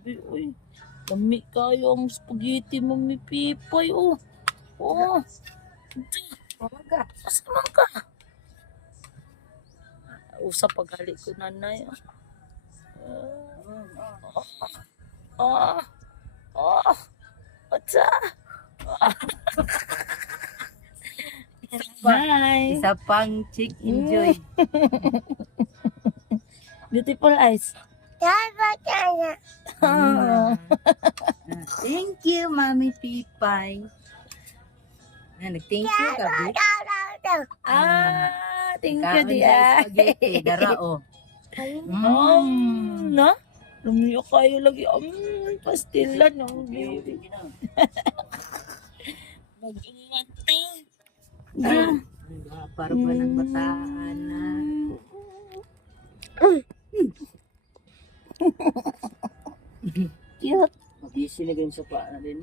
Uy, lami kayo ang spaghetti Mami Pipay. Oh. Oh. Pamaga. Asaman ka? Usap paghali ko nanay. Ah. Ah. Atsa. Hi. Isa pang chick enjoy. Beautiful eyes. Ah. Thank you, Mami Pipay. Nag-thank you ka, Bit. Thank you, Kaon dia. sa spaghetti, dara o. Na? Lumiyo kayo lagi. Pastilan, no, baby. Mag-umata. Para ba ng bataan na? Cute. Mabisi na ganyan sa paa na din.